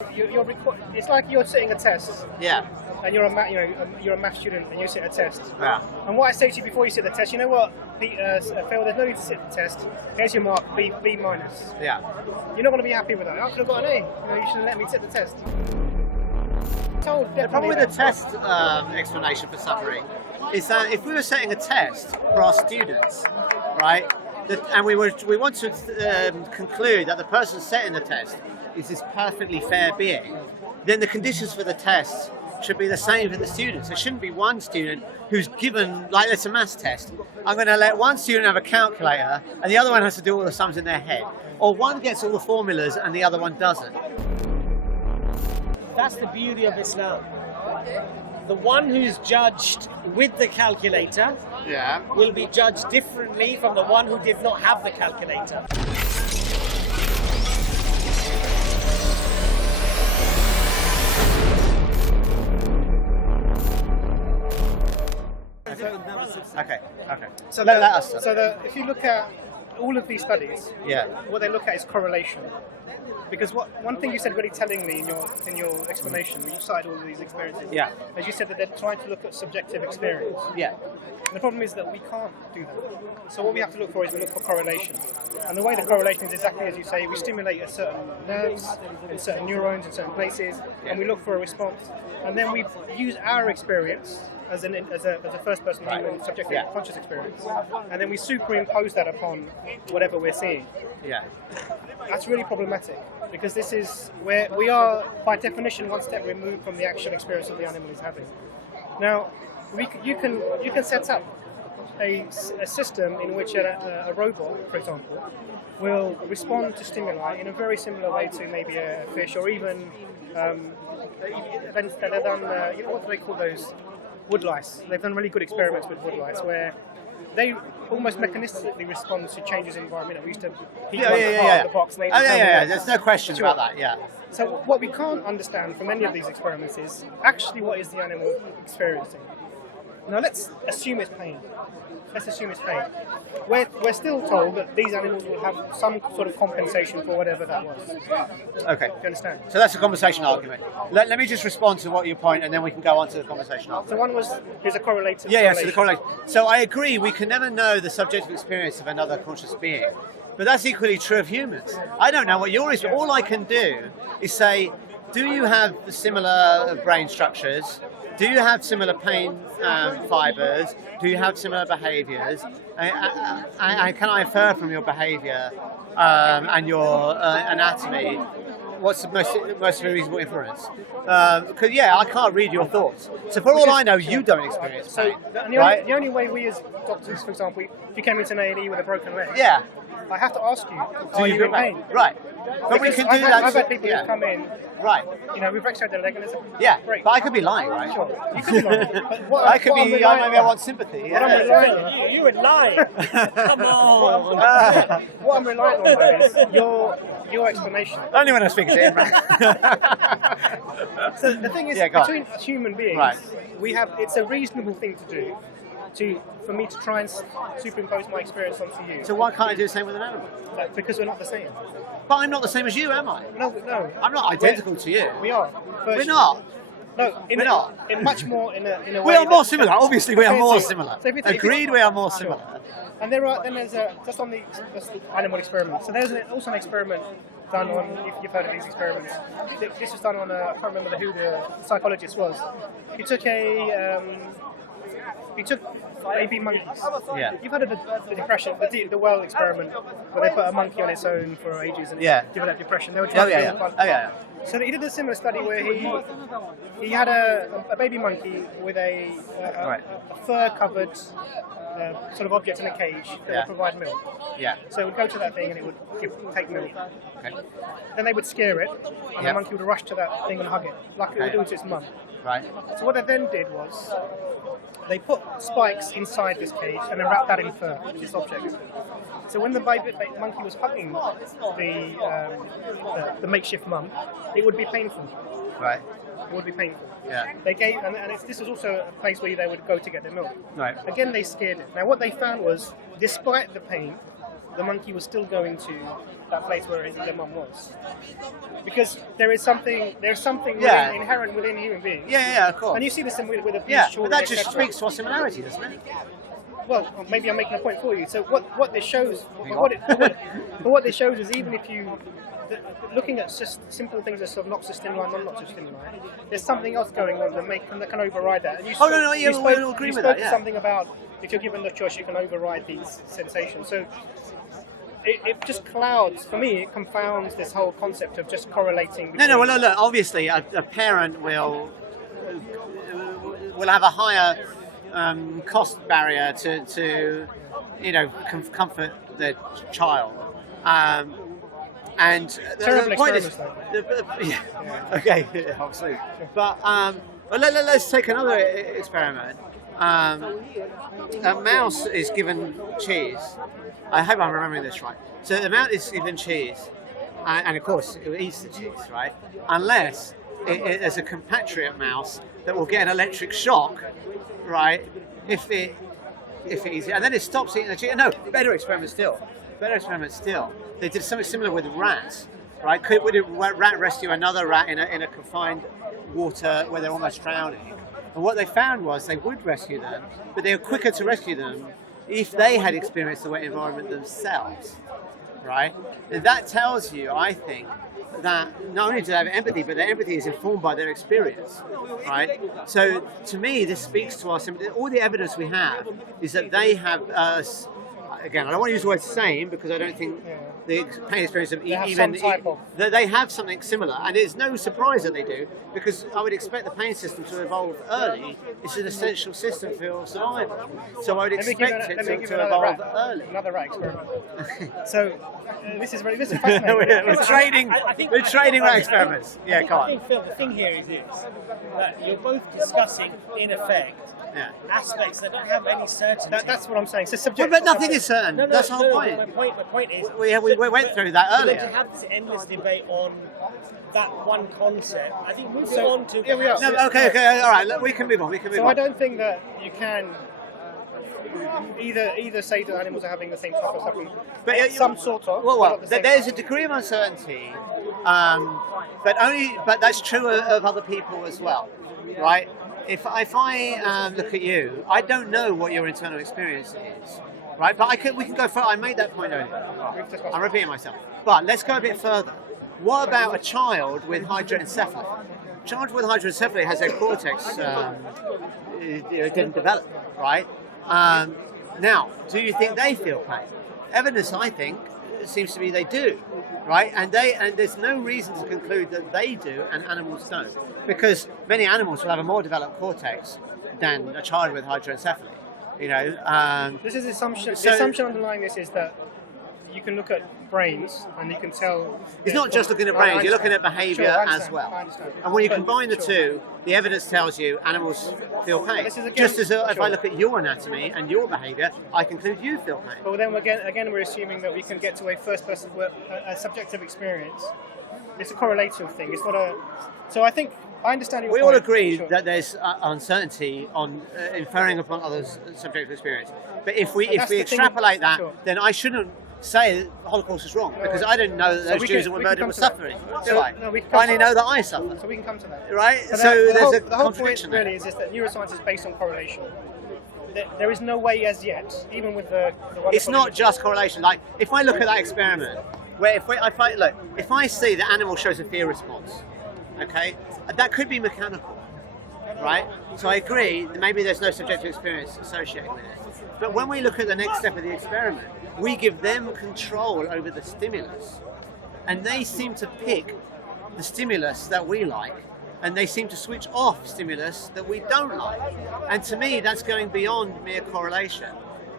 It's like you're sitting a test. Yeah. And you're a math student and you sit a test. Yeah. And what I say to you before you sit the test, you know what, Phil, there's no need to sit the test. Here's your mark, B minus. Yeah. You're not going to be happy with that. I could have got an A. You should have let me sit the test. The problem with the test explanation for suffering is that if we were setting a test for our students, right, and we want to conclude that the person setting the test is this perfectly fair being, then the conditions for the test should be the same for the students. There shouldn't be one student who's given, like it's a maths test, I'm going to let one student have a calculator and the other one has to do all the sums in their head. Or one gets all the formulas and the other one doesn't. That's the beauty of Islam. The one who's judged with the calculator will be judged differently from the one who did not have the calculator. Okay. So if you look at all of these studies, what they look at is correlation. Because one thing you said really tellingly in your explanation, when you cited all of these experiences, as you said that they're trying to look at subjective experience. Yeah. And the problem is that we can't do that. So what we have to look for is we look for correlation. And the way the correlation is exactly as you say, we stimulate a certain nerves and certain neurons in certain places, and we look for a response. And then we use our experience as a first-person human subjective conscious experience, and then we superimpose that upon whatever we're seeing. Yeah. That's really problematic because this is where we are, by definition, one step removed from the actual experience that the animal is having. Now, you can set up a system in which a robot, for example, will respond to stimuli in a very similar way to maybe a fish, or even events that are done. What do they call those? Woodlice. They've done really good experiments with woodlice where they almost mechanistically respond to changes in environment. We used to heat part of the box. There's no question about that. Yeah. So what we can't understand from any of these experiments is actually what is the animal experiencing. Now let's assume it's pain. We're still told that these animals will have some sort of compensation for whatever that was. Okay. Do you understand? So that's a conversation argument. Let me just respond to what your point, and then we can go on to the conversation argument. So one was, there's a correlative. So the correlation. So I agree, we can never know the subjective experience of another conscious being. But that's equally true of humans. I don't know what yours is, but all I can do is say, do you have similar brain structures? Do you have similar pain fibers? Do you have similar behaviours? Can I infer from your behaviour and your anatomy what's the most reasonable inference? Because I can't read your thoughts. So for all I know, you don't experience pain. The only way we as doctors, for example, if you came into an A&E with a broken leg, I have to ask you, are you in pain? Right. But we can do that. I've had people who come in. Right. We've x-rayed their leg and it's break. But I could be lying, right? Sure. You could be lying. But maybe I want sympathy. You would lie. Come on. What I'm relying on though is your explanation. Only when I speak to him. So the thing is, between human beings, it's a reasonable thing to do. For me to try and superimpose my experience onto you. So why can't I do the same with an animal? Because we're not the same. But I'm not the same as you, am I? No. I'm not identical to you. We are. We're not. No, we're not. In much more in a way. We are more similar. Obviously, we are more similar. So Agreed, we are more similar. And there's just on the animal experiment. So there's also an experiment done on. If you've heard of these experiments, this was done on. I can't remember who the psychologist was. He took baby monkeys. Yeah. You've heard of the depression, the well experiment, where they put a monkey on its own for ages and it developed depression. They were trying to So he did a similar study where he had a baby monkey with a fur-covered sort of object in a cage that would provide milk. Yeah. So it would go to that thing and it would take milk. Okay. Then they would scare it, and the monkey would rush to that thing and hug it, like it would do to its mum. Right. So what they then did was they put spikes inside this cage and then wrapped that in fur, this object. So when the baby monkey was hugging the makeshift mum, it would be painful. Right. It would be painful. Yeah. They gave, and this was also a place where they would go to get their milk. Right. Again, they scared it. Now, what they found was, despite the pain, the monkey was still going to that place where the mum was, because there's something inherent within human beings. Yeah, of course. And you see this with abuse, yeah, children, but that just etc. speaks to our similarity, doesn't it? Well, maybe I'm making a point for you. So what this shows, what this shows is even if you looking at simple things that are not so stimuli, not so stimuli, there's something else going on that can override that. And you we'll agree with that. Yeah. Something about if you're given the choice, you can override these sensations. So it just clouds, for me, it confounds this whole concept of just correlating. No. Look, obviously, a parent will have a higher cost barrier to comfort their child. And terrible the point is, okay, obviously. But let's take another experiment. A mouse is given cheese. I hope I'm remembering this right. So the mouse is given cheese, and of course it eats the cheese, right? Unless there's a compatriot mouse that will get an electric shock, right? If it eats it, and then it stops eating the cheese. No, better experiment still. They did something similar with rats, right? Would a rat rescue another rat in a confined water where they're almost drowning? And what they found was they would rescue them, but they were quicker to rescue them if they had experienced the wet environment themselves, right? And that tells you, I think, that not only do they have empathy, but their empathy is informed by their experience, right? So to me, this speaks to us. All the evidence we have is that they have, again, I don't want to use the word same because I don't think the pain experience of they have something similar, and it's no surprise that they do, because I would expect the pain system to evolve early. It's an essential system for survival, so I would expect it to evolve early. Another rat experiment. So this is fascinating. we're trading rat experiments. Yeah, go on. I think, Phil, the thing here is this: that you're both discussing, in effect, aspects that don't have any certainty. That's what I'm saying. So subjective. But nothing is certain. That's the whole point. My point is, we went through that earlier. To have this endless debate on that one concept, I think moving on to we are. No, okay, all right. We can move on. So I don't think that you can either say that animals are having the same type of suffering, but some sort of. Well, there's a degree of uncertainty, but that's true of other people as well, right? If I look at you, I don't know what your internal experience is, right? But we can go further. I made that point earlier. I'm repeating myself. But let's go a bit further. What about a child with hydroencephaly? A child with hydroencephaly has their cortex didn't develop, right? Now, do you think they feel pain? Evidence, I think, seems to be they do, right? And there's no reason to conclude that they do and animals don't, because many animals will have a more developed cortex than a child with hydroencephaly. This is the assumption. The assumption underlying this is that you can look at brains and you can tell. It's not just looking at brains; you're looking at behaviour as well. And when you combine the two, the evidence tells you animals feel pain. Just as if I look at your anatomy and your behaviour, I conclude you feel pain. But then again, we're assuming that we can get to a first-person, a subjective experience. It's a correlative thing. It's not a. So I think I understand your point. We all agree that there's uncertainty on inferring upon others' subjective experience. But if we extrapolate that, then I shouldn't say the Holocaust is wrong, because I didn't know that those Jews that were murdered were suffering. I only know that I suffer. So we can come to that. Right? So there's a contradiction there. The whole point really is that neuroscience is based on correlation. There is no way as yet, even with the it's not just correlation. Like, if I look at that experiment, where if I see the animal shows a fear response, okay, that could be mechanical, right? So I agree that maybe there's no subjective experience associated with it. But when we look at the next step of the experiment, we give them control over the stimulus, and they seem to pick the stimulus that we like, and they seem to switch off stimulus that we don't like. And to me, that's going beyond mere correlation.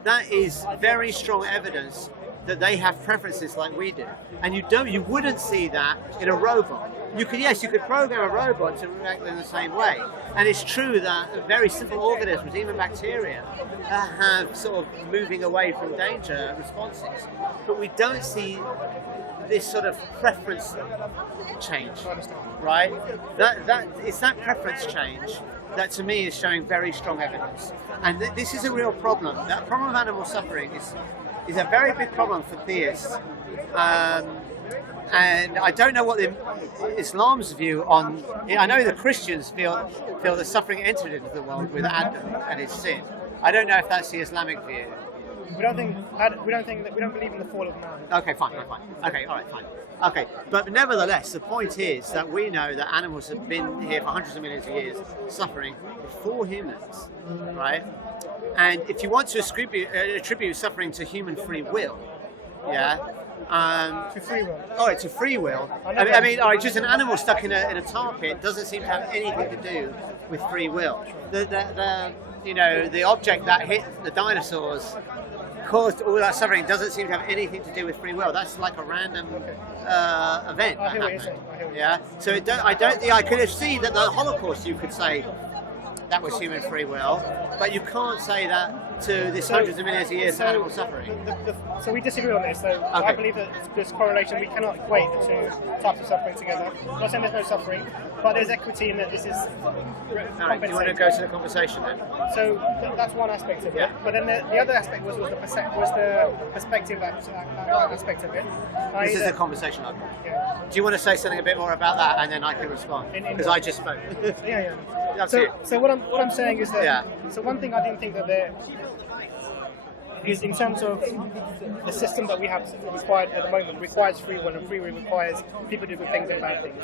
That is very strong evidence that they have preferences like we do. And you wouldn't see that in a robot. You could program a robot to react in the same way. And it's true that very simple organisms, even bacteria, have sort of moving away from danger responses. But we don't see this sort of preference change, right? It's that preference change that to me is showing very strong evidence. And this is a real problem. That problem of animal suffering is a very big problem for theists. And I don't know what Islam's view on. I know the Christians feel that suffering entered into the world with Adam and his sin. I don't know if that's the Islamic view. We don't believe in the fall of man. Okay, fine. Okay, all right, fine. Okay, but nevertheless, the point is that we know that animals have been here for hundreds of millions of years, suffering before humans, right? And if you want to attribute suffering to human free will, to free will. Oh, to free will. I mean, all right, just an animal stuck in a tar pit doesn't seem to have anything to do with free will. The object that hit the dinosaurs caused all that suffering doesn't seem to have anything to do with free will. That's like a random event. I hear what you're saying. Yeah. So I could see that the Holocaust, you could say that was human free will, but you can't say that to this hundreds of millions of years of animal suffering. So we disagree on this. So I believe that this correlation, we cannot equate the two types of suffering together. I'm not saying there's no suffering, but there's equity in that this is Alright, do you want to go to the conversation then? So that's one aspect of it. Yeah. But then the other aspect was the perspective aspect of it. This is the conversation I've got. Yeah. Do you want to say something a bit more about that, and then I can respond? Because I just spoke. Yeah. That's it. So what I'm saying is that. So one thing I didn't think that there is, in terms of the system that we have required at the moment, requires free will, and free will requires people to do good things and bad things.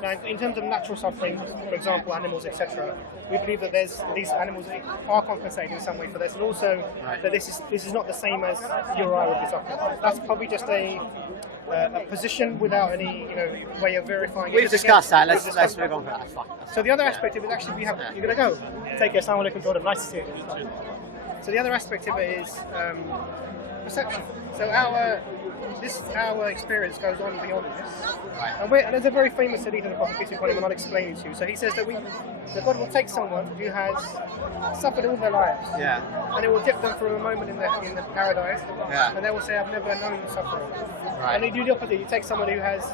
Now, in terms of natural suffering, for example, animals, etc., we believe that these animals are compensated in some way for this, and also that this is not the same as you or I would be suffering. That's probably just a position without any way of verifying it. We've discussed that. Let's move on to that. That's fine. So the other aspect of it, actually, you're going to go. Take care. Assalamu alaikum, Jordan. Nice to see you. So the other aspect of it is perception. So our experience goes on beyond this. And there's a very famous hadith of the Prophet, peace be upon him, and I'll explain it to you. So he says that God will take someone who has suffered all their lives, and it will dip them for a moment in the paradise, and they will say, "I've never known suffering." And they do the opposite. You take someone who has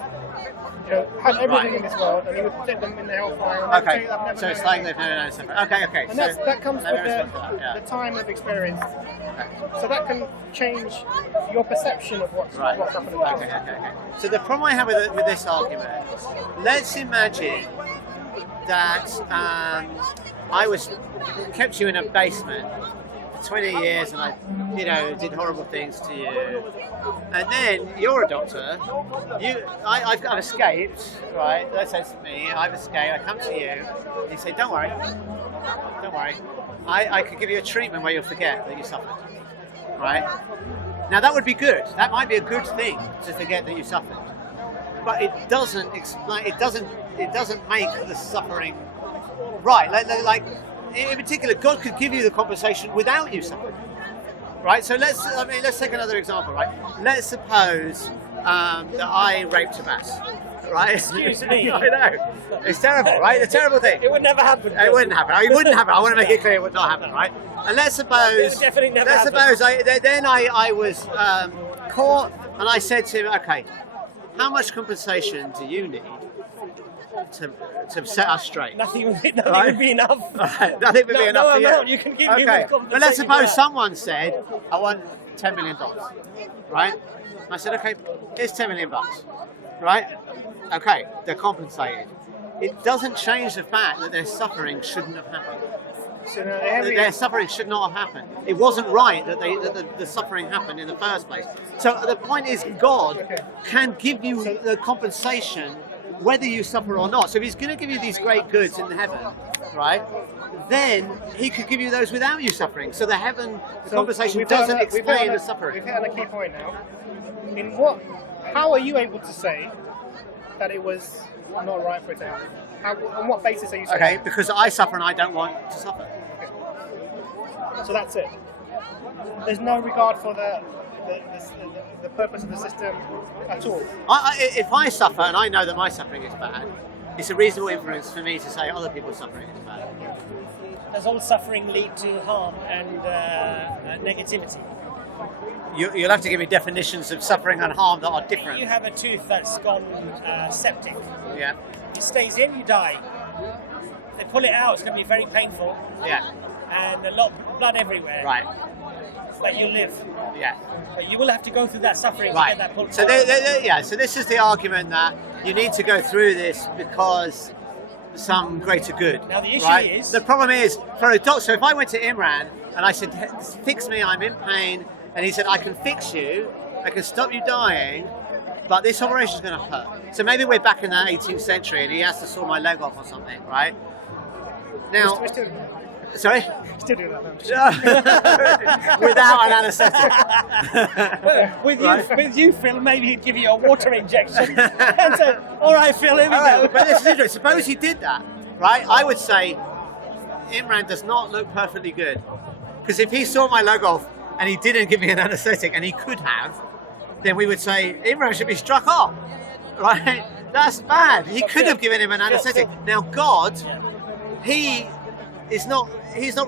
had everything in this world, and he would dip them in the hellfire. And Okay, so it's like they've never known suffering. Okay. And that comes with the time of experience. So that can change your perception of what's happening. Okay. So the problem I have with this argument, let's imagine that I kept you in a basement for 20 years and I, did horrible things to you, and then you're a doctor. I've escaped, right? Let's say it's me. I've escaped. I come to you. And you say, "Don't worry. I could give you a treatment where you'll forget that you suffered." Right? Now that would be good. That might be a good thing to forget that you suffered, but it doesn't explain. It doesn't make the suffering right. Like in particular, God could give you the compensation without you suffering. Right? So let's take another example. Right? Let's suppose that I raped a bat. Right? Excuse me. I know. It's terrible, right? A terrible thing. It would never happen. It wouldn't happen. It wouldn't happen. I want to make it clear it would not happen, right? And let's suppose. It would definitely never happen. I was caught, and I said to him, "Okay, how much compensation do you need to set us straight?" Nothing would be enough. Right. Nothing would be enough. No for amount you. you can give me with compensation. But let's suppose someone said, "I want $10 million," right? I said, "Okay, here's $10 million, right?" Okay, they're compensated. It doesn't change the fact that their suffering shouldn't have happened. So their suffering should not have happened. It wasn't right that the suffering happened in the first place. So the point is, God can give you the compensation whether you suffer or not. So if He's going to give you these great goods in heaven, right, then He could give you those without you suffering. So the compensation doesn't explain the suffering. We've hit on a key point now. How are you able to say that it was not right for it to happen? On what basis are you saying? Okay, because I suffer and I don't want to suffer. Okay. So that's it. There's no regard for the purpose of the system at all. If I suffer and I know that my suffering is bad, it's a reasonable inference for me to say other people's suffering is bad. Does all suffering lead to harm and negativity? You'll have to give me definitions of suffering and harm that are different. You have a tooth that's gone septic. Yeah. It stays in, you die. They pull it out, it's going to be very painful. Yeah. And a lot of blood everywhere. Right. that you live. Yeah. You will have to go through that suffering Right. to get that point. So so this is the argument that you need to go through this because some greater good. Now the issue is... The problem is, for a doctor, so if I went to Imran and I said, fix me, I'm in pain, and he said, I can fix you, I can stop you dying, but this operation is going to hurt. So maybe we're back in the 18th century and he has to saw my leg off or something, right? Now... Sorry? Still do that. Without an anaesthetic. With you, Phil, maybe he'd give you a water injection and say, all right, Phil, here we go. But this is interesting. Suppose he did that, right? I would say Imran does not look perfectly good. Because if he saw my leg off and he didn't give me an anaesthetic, and he could have, then we would say Imran should be struck off, right? That's bad. He could have given him an anaesthetic. Now God, he's not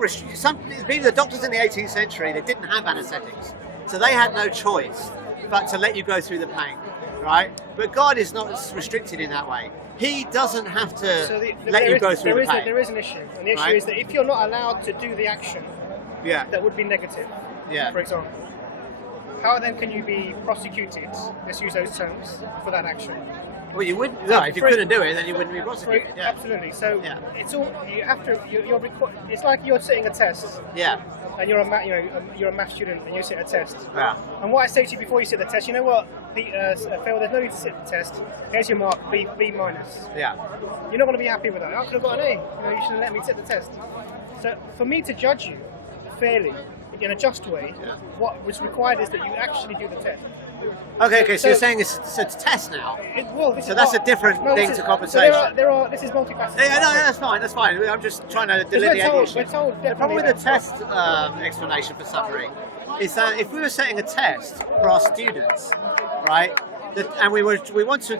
restricted. Maybe the doctors in the 18th century, they didn't have anaesthetics, so they had no choice but to let you go through the pain, right? But God is not restricted in that way. He doesn't have to let you go through the pain. There is an issue, and the issue is that if you're not allowed to do the action that would be negative, for example, how then can you be prosecuted, let's use those terms, for that action? Well, you wouldn't. No, if you couldn't do it, then you wouldn't be prosecuted. Yeah. Absolutely. So it's all you have to. It's like you're sitting a test. Yeah. And you're a math student, and you sit a test. Yeah. And what I say to you before you sit the test, you know what, Phil, there's no need to sit the test. Here's your mark, B minus. Yeah. You're not going to be happy with that. I could have got an A. You should have let me sit the test. So for me to judge you fairly, in a just way, what was required is that you actually do the test. Okay, so you're saying it's a test now? That's a different thing to compensation. So this is multifaceted. Yeah, no, that's fine. I'm just trying to delineate the issue. The problem with the test explanation for suffering is that if we were setting a test for our students, right, and we want to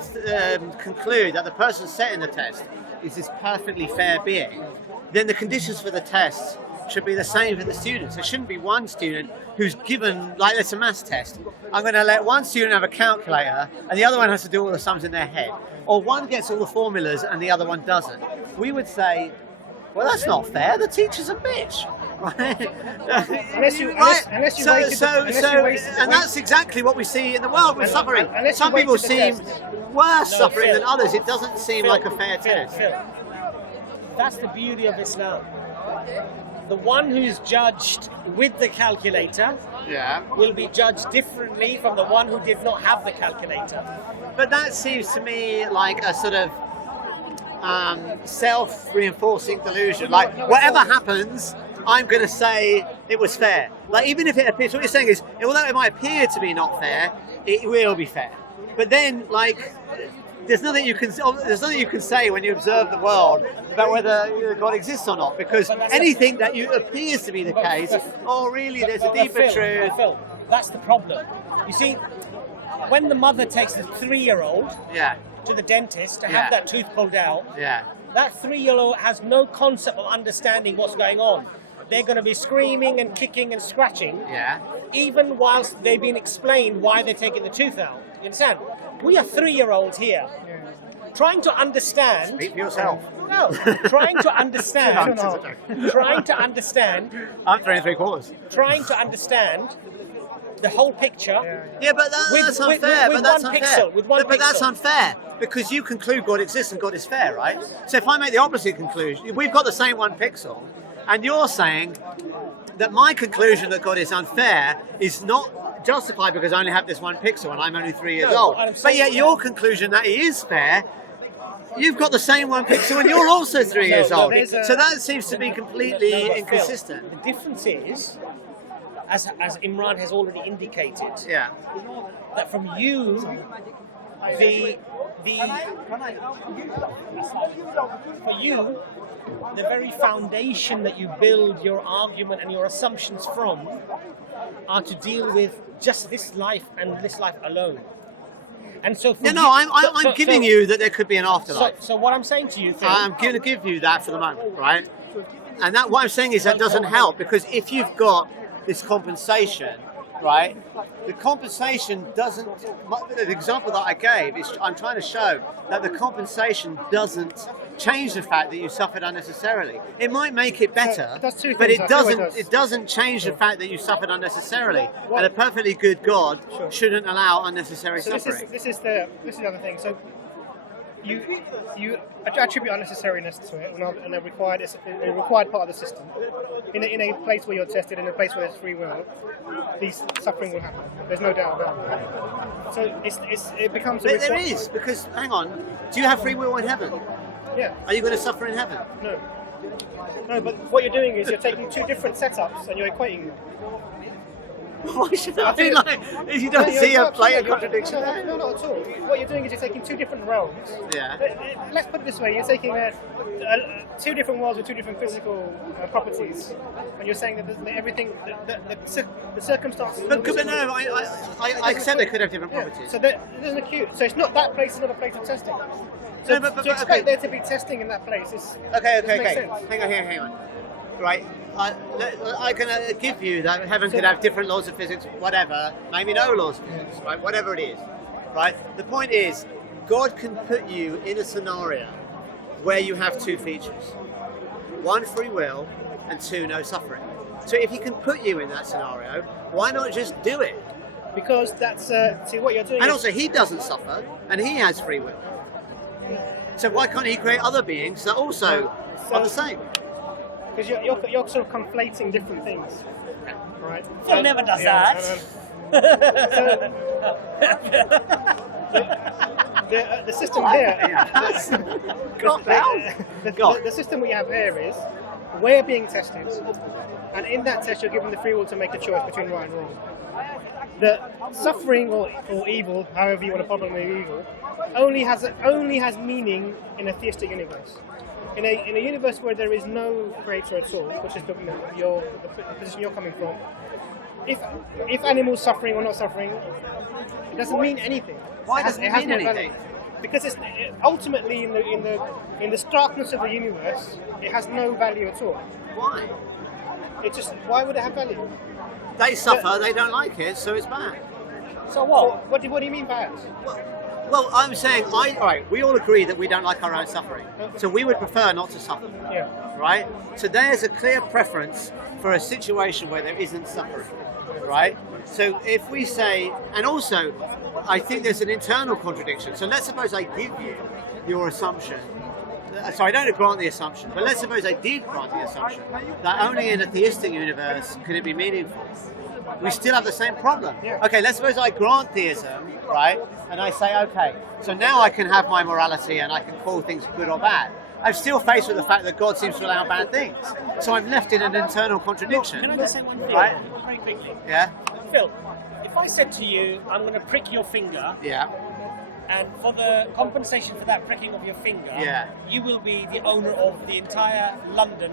conclude that the person setting the test is this perfectly fair being, then the conditions for the test should be the same for the students. There shouldn't be one student who's given, like it's a maths test. I'm going to let one student have a calculator and the other one has to do all the sums in their head. Or one gets all the formulas and the other one doesn't. We would say, well, that's not fair. The teacher's a bitch. Right? And that's exactly what we see in the world with suffering. Some people seem worse suffering than others. It doesn't seem like a fair test. That's the beauty of Islam. The one who's judged with the calculator will be judged differently from the one who did not have the calculator. But that seems to me like a sort of self-reinforcing delusion. Like, whatever happens, I'm going to say it was fair. Like, even if it appears, what you're saying is, although it might appear to be not fair, it will be fair. But then, like, there's nothing you can say when you observe the world about whether God exists or not, because anything that appears to be the case, really there's a deeper truth. Phil, that's the problem. You see, when the mother takes the 3-year-old to the dentist to have that tooth pulled out, that 3-year-old has no concept of understanding what's going on. They're going to be screaming and kicking and scratching, even whilst they've been explained why they're taking the tooth out. You understand? We are 3-year-olds here, trying to understand. Speak for yourself. No, trying to understand. Trying to understand. I'm 3 3/4. Trying to understand the whole picture. Yeah, but that's unfair. With one pixel. But that's unfair because you conclude God exists and God is fair, right? So if I make the opposite conclusion, we've got the same 1 pixel, and you're saying that my conclusion that God is unfair is not justified because I only have this 1 pixel and I'm only 3 years old. But yet your conclusion that he is fair, you've got the same 1 pixel and you're also 3 years old. So that seems to be completely inconsistent. The difference is, as Imran has already indicated, that from you, for you, the very foundation that you build your argument and your assumptions from are to deal with just this life and this life alone. And so I'm giving you that there could be an afterlife. So what I'm saying to you, Phil, I'm going to give you that for the moment, right? And that what I'm saying is that doesn't help, because if you've got this compensation right? The compensation doesn't. The example that I gave is I'm trying to show that the compensation doesn't change the fact that you suffered unnecessarily. It might make it better, but it doesn't. It doesn't change the fact that you suffered unnecessarily. And a perfectly good God shouldn't allow unnecessary suffering. This is the other thing. So you attribute unnecessariness to it, and a required part of the system. In a place where you're tested, in a place where there's free will, these suffering will happen. There's no doubt about that. So it becomes. But there is, because hang on, do you have free will in heaven? Yeah. Are you going to suffer in heaven? No. No, but what you're doing is you're taking two different setups and you're equating them. Why should I be like, if you don't see a blatant contradiction? No, not at all. What you're doing is you're taking two different realms. Yeah. Let's put it this way: you're taking two different worlds with two different physical properties, and you're saying that everything, the circumstances. But no, I accept they could have different properties. So there's an acute. So it's not that place is not a place of testing. So to expect there to be testing in that place is okay. Sense. Hang on. Right. I can give you that heaven could have different laws of physics, whatever, maybe no laws of physics, right? Whatever it is, right? The point is, God can put you in a scenario where you have two features: one, free will, and two, no suffering. So if He can put you in that scenario, why not just do it? Because that's see what you're doing. And also, He doesn't suffer, and He has free will. So why can't He create other beings that also are the same? Because you're sort of conflating different things, right? Phil never does that. The system here, the system we have here is we're being tested, and in that test you're given the free will to make a choice between right and wrong. The suffering or evil, however you want to problem evil, only has meaning in a theistic universe. In a universe where there is no creator at all, which is the position you're coming from, if animals suffering or not suffering, it doesn't mean anything. Why doesn't it mean anything? Because it's ultimately in the starkness of the universe, it has no value at all. Why? Why would it have value? They suffer, they don't like it, so it's bad. So what? What do you mean bad? Well, I'm saying, we all agree that we don't like our own suffering. So we would prefer not to suffer. Yeah. Right? So there's a clear preference for a situation where there isn't suffering. Right? So if we say, and also, I think there's an internal contradiction. So let's suppose I give you your assumption. So I don't grant the assumption, but let's suppose I did grant the assumption that only in a theistic universe could it be meaningful. We still have the same problem. Yeah. Okay, let's suppose I grant theism, right? And I say, okay, so now I can have my morality and I can call things good or bad. I'm still faced with the fact that God seems to allow bad things. So I'm left in an internal contradiction. Can I just say one thing? Right? Very quickly. Yeah? Phil, if I said to you, I'm going to prick your finger, Yeah. and for the compensation for that pricking of your finger, you will be the owner of the entire London,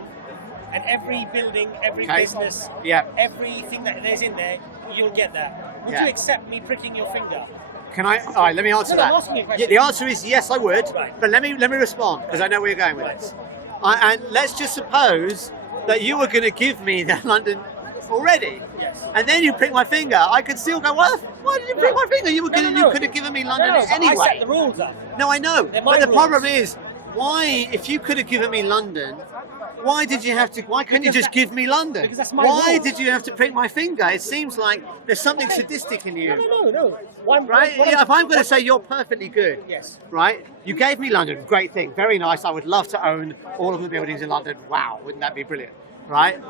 and every building, every business, everything that there's in there, you'll get that. Would you accept me pricking your finger? Can I? All right, let me answer that. I'm asking you a question. The answer is yes, I would. Right. But let me respond, because I know where you're going with this. And let's just suppose that you were going to give me the London already. Yes. And then you prick my finger. I could still go, what? Why did you prick my finger? You could have given me London anyway. I set the rules up. No, I know. But the problem is, why, if you could have given me London, why couldn't you just give me London? Because that's my Why rules. did you have to prick my finger? It seems like there's something sadistic in you. No. If I'm going to say you're perfectly good, yes, right? You gave me London, great thing, very nice. I would love to own all of the buildings in London. Wow, wouldn't that be brilliant, right?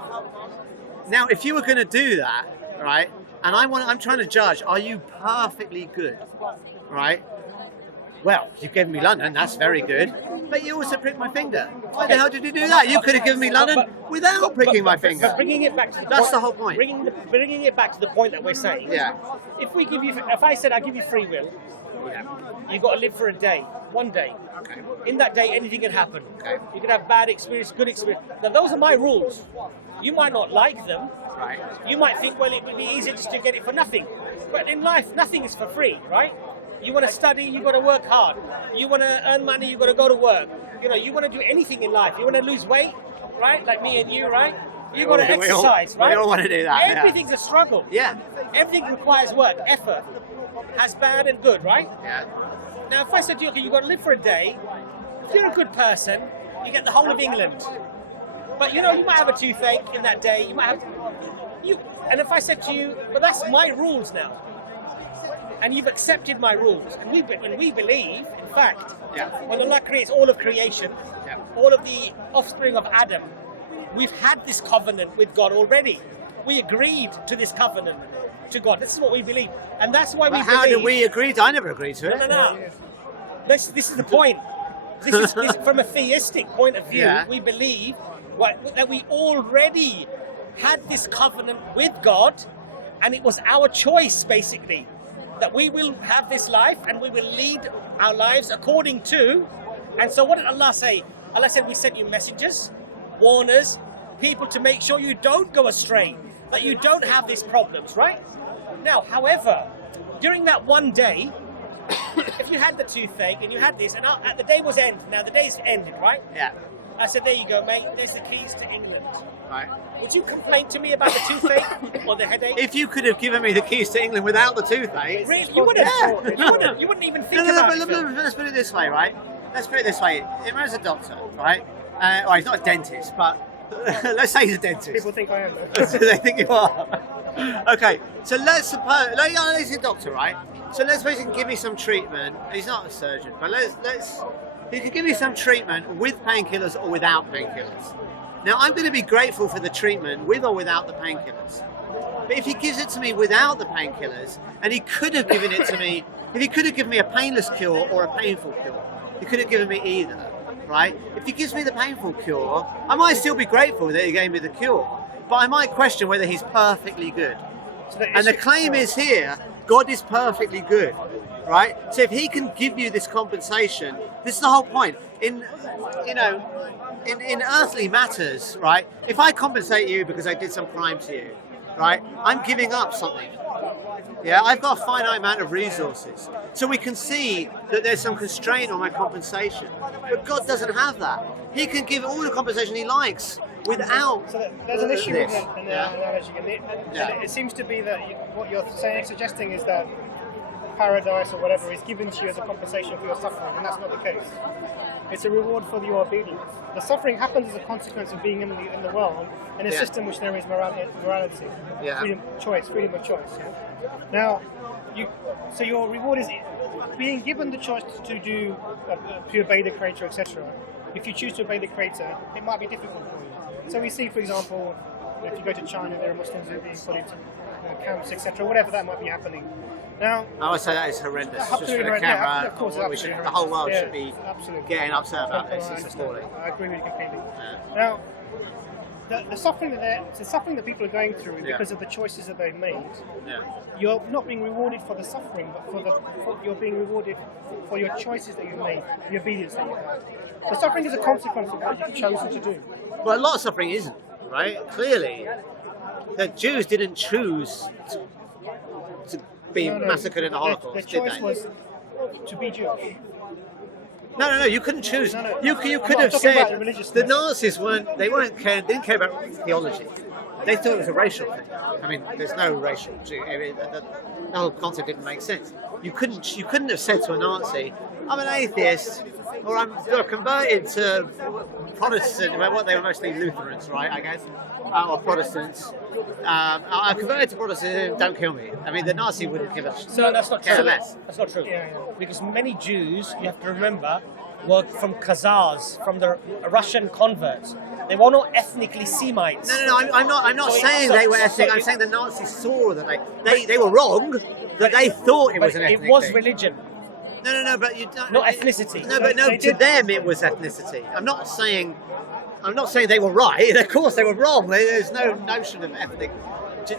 Now, if you were going to do that, right, and I'm trying to judge, are you perfectly good, right? Well, you gave me London, that's very good, but you also pricked my finger. Why the hell did you do that? You could have given me London without pricking my finger. But bringing it back to That's the whole point. Bringing it back to the point that we're saying. Yeah. If I said I give you free will, you've got to live for a day, one day. Okay. In that day, anything can happen. Okay. You can have bad experience, good experience. Now, those are my rules. You might not like them. Right. You might think, well, it would be easier just to get it for nothing. But in life, nothing is for free, right? You want to study, you've got to work hard. You want to earn money, you've got to go to work. You want to do anything in life. You want to lose weight, right? Like me and you, right? You've got to exercise, right? We all want to do that. Everything's a struggle. Yeah. Everything requires work, effort. Has bad and good, right? Yeah. Now, if I said to you, okay, you've got to live for a day, if you're a good person, you get the whole of England. But you know, you might have a toothache in that day. You might have. And if I said to you, but that's my rules now, and you've accepted my rules, and we believe, in fact, when Allah creates all of creation, all of the offspring of Adam, we've had this covenant with God already. We agreed to this covenant to God. This is what we believe, and that's why we believe. How did we agree? I never agreed to it. No. This is the point. This is from a theistic point of view. We believe that we already had this covenant with God, and it was our choice, basically, that we will have this life and we will lead our lives according to. And so what did Allah say? Allah said, we sent you messengers, warners, people to make sure you don't go astray, that you don't have these problems, right? Now, however, during that one day, if you had the toothache and you had this, and the day was ended, now the day's ended, right? Yeah. I said, there you go, mate, there's the keys to England. Right. Would you complain to me about the toothache or the headache? If you could have given me the keys to England without the toothache... Really? You wouldn't? Yeah. You wouldn't even think about it. Let's put it this way, right? Let's put it this way. Imran's a doctor, right? Well, he's not a dentist, but let's say he's a dentist. People think I am, though. They think you are. Okay, so let's suppose... he's a doctor, right? So let's suppose he can give me some treatment. He's not a surgeon, but he can give me some treatment with painkillers or without painkillers. Now, I'm going to be grateful for the treatment with or without the painkillers. But if he gives it to me without the painkillers, and he could have given it to me, if he could have given me a painless cure or a painful cure, he could have given me either, right? If he gives me the painful cure, I might still be grateful that he gave me the cure, but I might question whether he's perfectly good. And the claim is here, God is perfectly good, right? So if he can give you this compensation, this is the whole point. In earthly matters, right? If I compensate you because I did some crime to you, right? I'm giving up something. Yeah, I've got a finite amount of resources. So we can see that there's some constraint on my compensation. But God doesn't have that. He can give all the compensation he likes without there's an issue this. with the analogy. It seems to be that what you're suggesting is that paradise or whatever is given to you as a compensation for your suffering, and that's not the case. It's a reward for your obedience. The suffering happens as a consequence of being in the world, in a system which there is morality, freedom of choice. Now, so your reward is being given the choice to obey the Creator, etc. If you choose to obey the Creator, it might be difficult for you. So we see, for example, if you go to China, there are Muslims who are being put into camps, etc. Whatever that might be happening. Now, I would say that is horrendous. Just for the camera, of course, the whole world should be getting upset about this. It's appalling. I agree with you completely. Now, the suffering that people are going through is because of the choices that they've made. You're not being rewarded for the suffering, but you're being rewarded for your choices that you've made, the obedience that you have. The suffering is a consequence of what you've chosen to do. Well, a lot of suffering isn't, right? Clearly, the Jews didn't choose to be massacred in the Holocaust, the choice was to be Jewish. No, you couldn't choose. No. You could have said the Nazis didn't care about theology. They thought it was a racial thing. I mean, there's no racial. The whole concept didn't make sense. You couldn't have said to a Nazi, "I'm an atheist," or "I'm converted to Protestant." Well, they were mostly Lutherans, right? I guess, or Protestants. I'm converted to Protestantism. Don't kill me. I mean, the Nazi wouldn't give a shit. So that's not true. Less. That's not true. Because many Jews, you have to remember, were from Khazars, from the Russian converts. They were not ethnically Semites. No. I'm not saying they were ethnic. I'm saying the Nazis saw that they were wrong. That they thought it was an ethnic thing. It was religion. No, but you don't. Not ethnicity. No, to them it was ethnicity. I'm not saying they were right. Of course they were wrong. There's no notion of ethnic.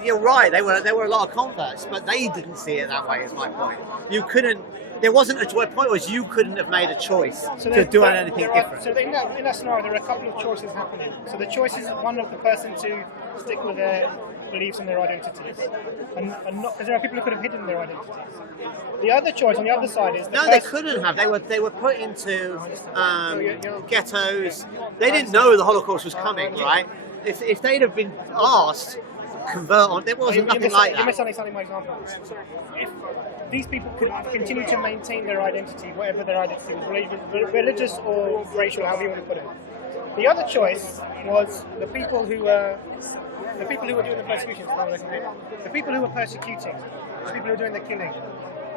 You're right. There were a lot of converts, but they didn't see it that way. Is my point. You couldn't. There wasn't a point was you couldn't have made a choice to do anything different. So in that scenario, there are a couple of choices happening. So the choice is one of the person to stick with their beliefs and their identities, and not because there are people who could have hidden their identities. The other choice on the other side is they couldn't have. They were put into ghettos. They didn't know the Holocaust was coming, right? If they'd have been asked convert on, there wasn't nothing like that. You're misunderstanding my example. If these people could continue to maintain their identity, whatever their identity was, religious or racial, however you want to put it. The other choice was the people who were doing the persecution, the people who were persecuting, the people who were doing the killing.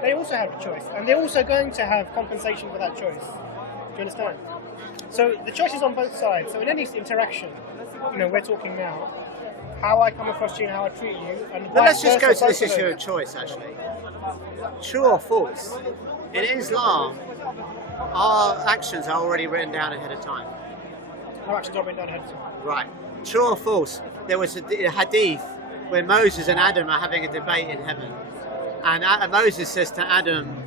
They also have a choice, and they're also going to have compensation for that choice. Do you understand? So the choice is on both sides. So in any interaction, we're talking now, how I come across you and how I treat you. And but let's just go to this issue of choice, actually. True or false? In Islam, our actions are already written down ahead of time. Our actions are written down ahead of time. Right. True or false? There was a hadith where Moses and Adam are having a debate in heaven. And Moses says to Adam,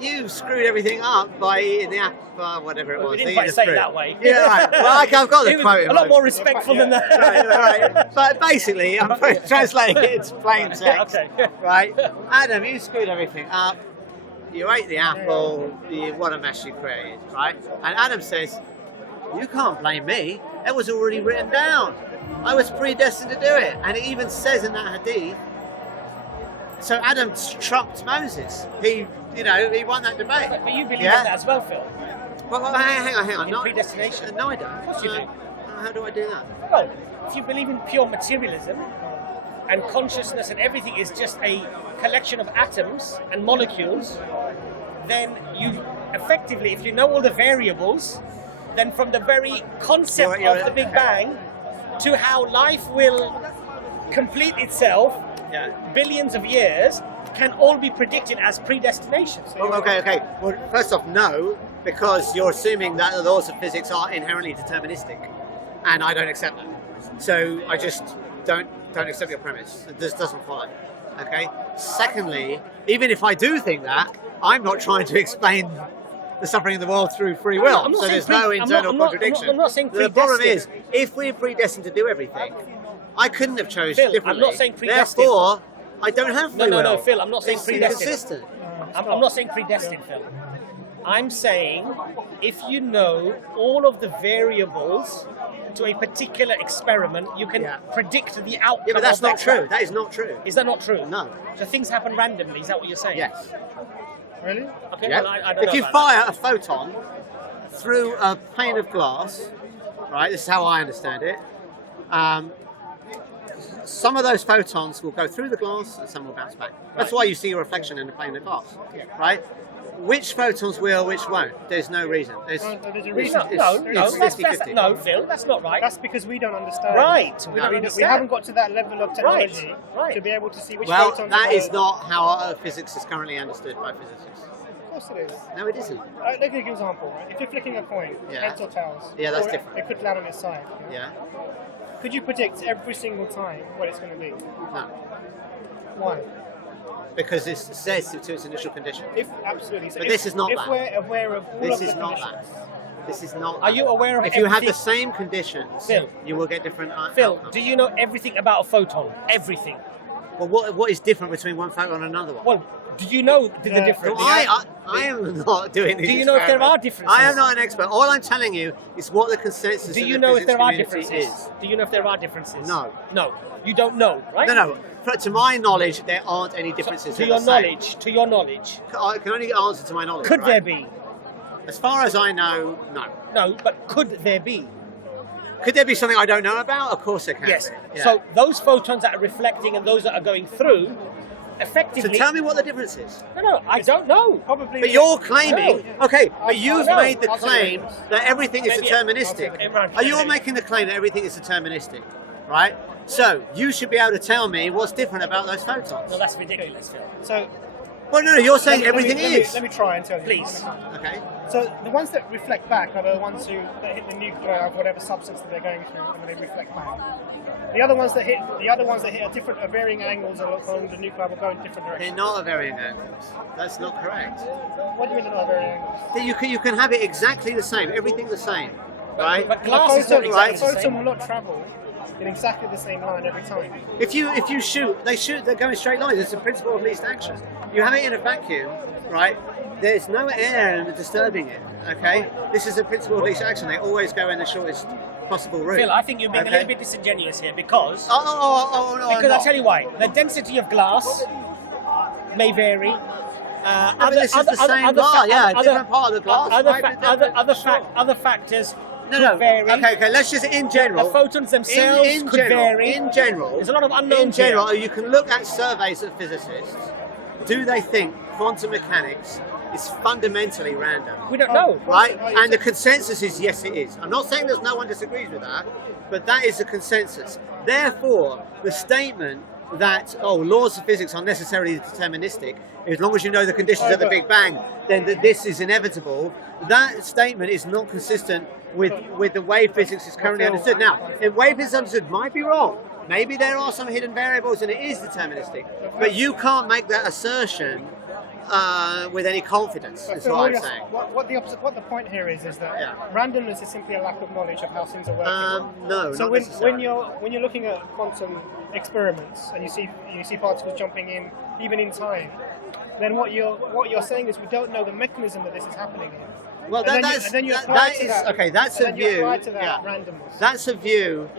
you screwed everything up by eating the apple, whatever it was. We didn't quite say it that way. Yeah, right. Well, I've got the quote. A lot more respectful than that. Right. But basically, I'm translating it into plain text. Okay. Right? Adam, you screwed everything up. You ate the apple. What a mess you created. Right? And Adam says, you can't blame me. It was already written down. I was predestined to do it. And it even says in that hadith, so Adam trumped Moses. He won that debate. But you believe in that as well, Phil? Well, hang on. In predestination? No, I don't. Of course you do. How do I do that? Well, if you believe in pure materialism, and consciousness and everything is just a collection of atoms and molecules, then you effectively, if you know all the variables, then from the very concept of the Big Bang to how life will complete itself, billions of years, can all be predicted as predestination. So okay. Well, first off, no, because you're assuming that the laws of physics are inherently deterministic, and I don't accept that. So I just don't accept your premise. It just doesn't follow. Okay. Secondly, even if I do think that, I'm not trying to explain the suffering in the world through free will. So there's no internal contradiction. I'm not saying predestined. The problem is, if we're predestined to do everything, I couldn't have chosen differently. I'm not saying predestined. Therefore, I don't have free will. No, Phil, I'm not saying predestined. Consistent. I'm not saying predestined, Phil. I'm saying if you know all of the variables to a particular experiment, you can predict the outcome. Yeah, but that's not true. That is not true. Is that not true? No. So things happen randomly. Is that what you're saying? Yes. Really? Okay. Yeah. Well, I don't know if you about fire a photon through a pane of glass, right? This is how I understand it. Some of those photons will go through the glass and some will bounce back. That's why you see a reflection in the pane of glass, right? Which photons will, which won't? There's no reason. There's a reason. No, Phil, that's not right. That's because we don't understand. Right. We haven't got to that level of technology to be able to see which photons. Well, that is not how physics is currently understood by physicists. Of course it is. No, it isn't. Let me give you an example. Right? If you're flicking a coin, heads or tails, that's different. It could land on its side. Yeah. Could you predict every single time what it's going to be? No. Why? Because it says to its initial condition. Absolutely. So but this is not that. If we're aware of all this of is the not conditions. that. This is not. Are you aware of if you have the same conditions, Phil, you will get different. Phil, outcomes. do you know everything about a photon? Everything. Well, what is different between one photon and another one? Well, do you know the difference? I am not doing these. Do you know if there are differences? I am not an expert. All I'm telling you is what the consensus. Do you of know the if there are community differences? Is. Do you know if there are differences? No. No. You don't know, right? No. To my knowledge, there aren't any differences. To your knowledge. I can only answer to my knowledge. Could there be? As far as I know, no. No, but could there be? Could there be something I don't know about? Of course there can. Yes. Yeah. So those photons that are reflecting and those that are going through, effectively. So tell me what the difference is. No, I don't know. Probably. But you're claiming. No. Okay, but you've made the I'll claim that everything is deterministic. Are you making the claim that everything is deterministic, right? So you should be able to tell me what's different about those photons. No, that's ridiculous, Phil. So. Well, no, you're saying everything is. Let me try and tell you. Please. Okay. So the ones that reflect back are the ones that hit the nuclei of whatever substance that they're going through, and then they reflect back. The other ones that hit at varying angles along the nuclei will go in different directions. They're not at varying angles. That's not correct. What do you mean they're not at varying angles? You can have it exactly the same, everything the same, right? But glass is not exactly the same. The photon will not travel in exactly the same line every time. If you shoot, they're going straight lines. It's the principle of least action. You have it in a vacuum, right? There's no air disturbing it, okay? This is the principle of least action. They always go in the shortest possible route. Phil, I think you're being a little bit disingenuous here because... No, because I'll tell you why. The density of glass may vary. Different part of the glass. Other factors No. vary. Okay. Let's just in general. The photons themselves could vary. In general, there's a lot of unknowns. In general, you can look at surveys of physicists. Do they think quantum mechanics is fundamentally random? We don't know, right? And the consensus is yes, it is. I'm not saying there's no one disagrees with that, but that is the consensus. Therefore, the statement that laws of physics are necessarily deterministic, as long as you know the conditions of the Big Bang, then this is inevitable. That statement is not consistent with the way physics is currently understood. Now, if way physics is understood might be wrong. Maybe there are some hidden variables and it is deterministic. But you can't make that assertion with any confidence, is what I'm saying. What the point here is that randomness is simply a lack of knowledge of how things are working. No, so not when you're looking at quantum experiments and you see particles jumping in, even in time, then what you're saying is we don't know the mechanism that this is happening in. Well, that's a view. Randomness. That's a view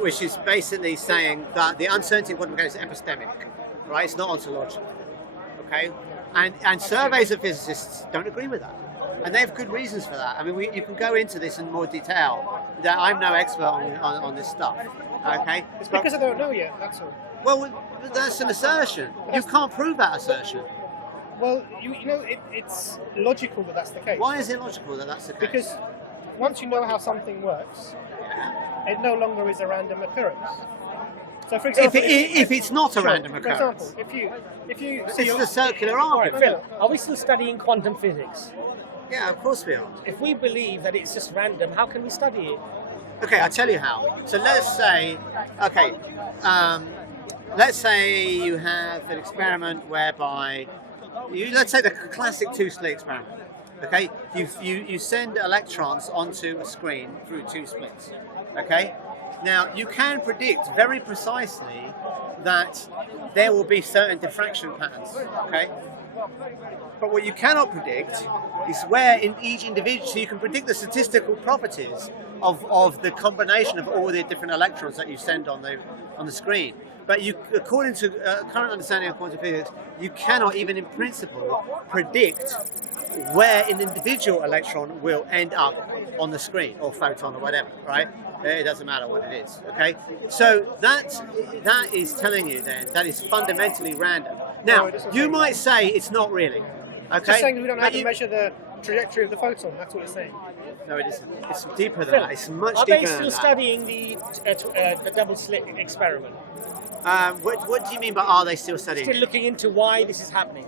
which is basically saying that the uncertainty in quantum mechanics is epistemic, right? It's not ontological. Okay, and surveys of physicists don't agree with that, and they have good reasons for that. I mean, you can go into this in more detail. That I'm no expert on this stuff. Okay, it's because I don't know yet. That's all. Well, that's an assertion. You can't prove that assertion. Well, it's logical that that's the case. Why is it logical that that's the case? Because once you know how something works, it no longer is a random occurrence. So, for example, if it's not a random occurrence, for example, if you see it's a circular argument. Phil, are we still studying quantum physics? Yeah, of course we are. If we believe that it's just random, how can we study it? Okay, I'll tell you how. So let's say, let's say you have an experiment whereby let's say the classic two-slit experiment. Okay, you send electrons onto a screen through two slits. Okay. Now, you can predict very precisely that there will be certain diffraction patterns, okay? But what you cannot predict is where in each individual, so you can predict the statistical properties of the combination of all the different electrons that you send on the screen. But according to current understanding of quantum physics, you cannot even in principle predict where an individual electron will end up on the screen, or photon, or whatever, right? It doesn't matter what it is, okay? So that is telling you then that it's fundamentally random. Now, you might say it's not really, okay? It's just saying we don't know how to measure the trajectory of the photon, that's what it's saying. No, it isn't. It's deeper than that. It's much deeper than that. Are they still studying the double slit experiment? What do you mean by are they still studying? Still looking into why this is happening.